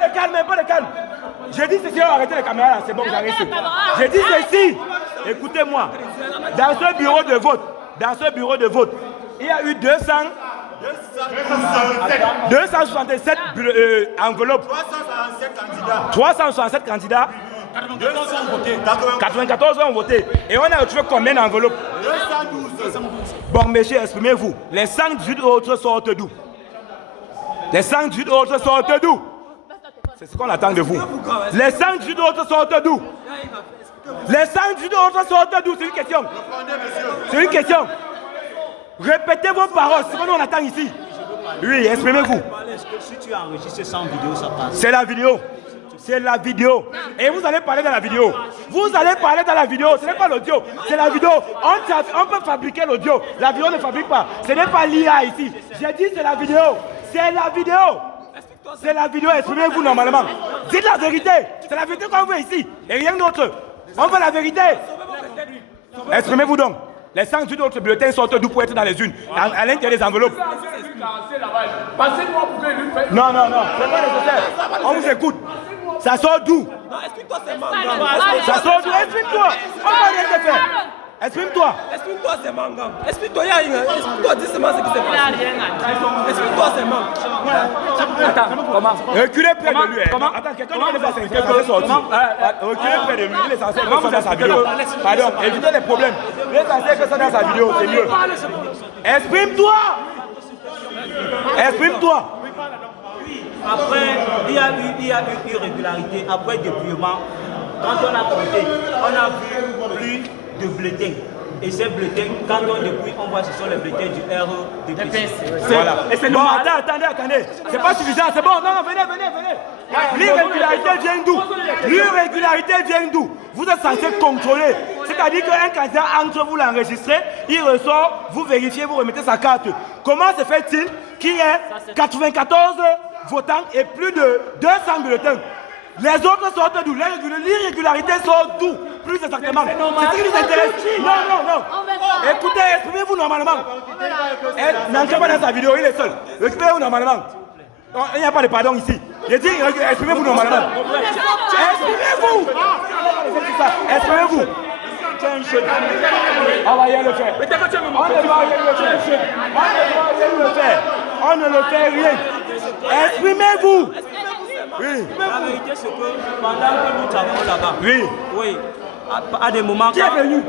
pas de calme, pas de calme. J'ai dit ceci, arrêtez les caméras là, c'est bon, j'arrête. J'ai dit ceci, écoutez-moi. Dans ce bureau de vote, il y a eu 267 enveloppes. 367 candidats. 94 ont voté. Et on a retrouvé combien d'enveloppes? 212. Bon, messieurs, exprimez-vous. Les 118 autres sortent d'où? Les 118 autres sortent d'où? C'est ce qu'on attend de vous. Les 118 autres sortent d'où? Les 118 autres sortent d'où? C'est une question. C'est une question. Répétez vos paroles, c'est ce qu'on attend ici. Oui, exprimez-vous. Si tu enregistres sans vidéo, ça passe. C'est la vidéo. C'est la vidéo. Et vous allez parler dans la vidéo. Vous allez parler dans la vidéo. Ce n'est pas l'audio. C'est la vidéo. On peut fabriquer l'audio. La vidéo ne fabrique pas. Ce n'est pas l'IA ici. J'ai dit c'est la vidéo. C'est la vidéo. C'est la vidéo. Exprimez-vous normalement. Dites la vérité. C'est la vérité qu'on veut ici. Et rien d'autre. On veut la vérité. Exprimez-vous donc. Les 118 autres bulletins sortent d'où pour être dans les unes. À l'intérieur des enveloppes. Non, c'est pas nécessaire. On vous écoute. Ça sort d'où? Non, explique-toi, c'est manga. Ça sort d'où? Explique-toi. On va rien te faire. Exprime-toi. Explique-toi, c'est manga. Explique-toi, explique-toi, dis-moi ce qui s'est passé. Explique-toi, c'est manga. Attends, comment? Reculez près de lui. Comment? Attends, quelqu'un ne va s'inquiéter, ça sortir. Reculez près de lui. Il est censé que ça dans sa vidéo. Pardon, évitez les problèmes. Il est censé que ça dans sa vidéo, c'est mieux. Exprime-toi. Exprime-toi. Après, il y a eu irrégularité. Après dépouillement, quand on a compté, on a vu plus de bulletins. Et ces bulletins, quand on dépouille, on voit que ce sont les bulletins du RDPC. Voilà. Et c'est bon, attendez. C'est pas suffisant, c'est bon. Non, venez. L'irrégularité vient d'où? L'irrégularité vient d'où? Vous êtes censé contrôler. C'est-à-dire qu'un candidat entre, vous l'enregistrez, il ressort, vous vérifiez, vous remettez sa carte. Comment se fait-il qu'il y ait 94 votants et plus de 200 bulletins? Les autres sortent d'où? L'irrégularité sort d'où? Plus exactement. C'est ce qui nous intéresse. Non. Écoutez, exprimez-vous normalement. N'entrez pas dans sa vidéo, il est seul. Exprimez-vous normalement. Non, il n'y a pas de pardon ici. J'ai dit, exprimez-vous normalement. Exprimez-vous. On va rien le faire. On ne le fait rien. Exprimez-vous. Oui. La vérité, c'est que pendant que nous travaillons là-bas, oui, à des moments. Qui est venu?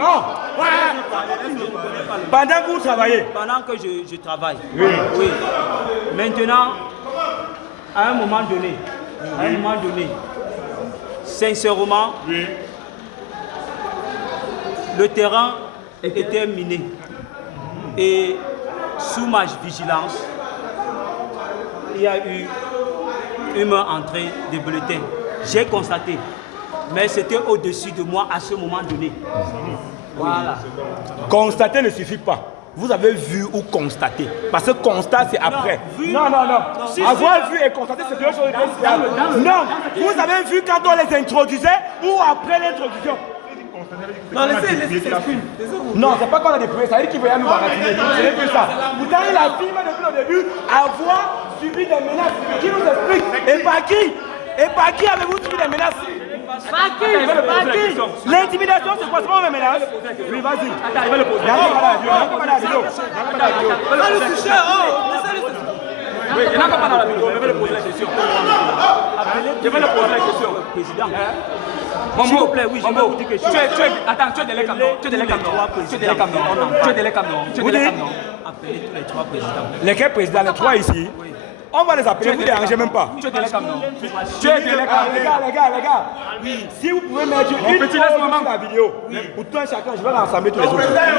Pendant que vous travaillez? Pendant que je travaille. Oui. Maintenant, à un moment donné, sincèrement, le terrain était miné. Et sous ma vigilance, il y a eu une entrée des bulletins. J'ai constaté, mais c'était au-dessus de moi à ce moment donné. Voilà. Constater ne suffit pas. Vous avez vu ou constaté? Parce que constat, c'est après. Non. Avoir vu et constater, c'est deux choses différentes. Non, vous avez vu quand on les introduisait ou après l'introduction? Non, laissez s'exprimer. Non, c'est pas qu'on a dépouillé, ça veut dire qu'il veut nous baratiner. Ce n'est plus ça. Pourtant, il affirme depuis le début avoir subi des menaces. Qui nous explique? Et par qui? Avez-vous subi des menaces? Par qui? L'intimidation, c'est quoi? C'est pas une menace? Oui, vas-y. Attends, il va le poser. N'entre pas dans la vidéo. Oui, il n'a pas dans la vidéo, je vais le poser la question. Je vais le poser la question. Président. S'il vous plaît, oui, je vais vous dire quelque chose. Attends, tu es délai Cameroun. Tu es délai Cameroun. Appelez tous les trois présidents. Lesquels présidents? Les trois ici? On va les appeler, vous ne dérangez même pas. Tu es délai Cameroun. Les gars. Si vous pouvez mettre une pause sur la vidéo, pour tout un chacun, je vais rassembler tous les autres.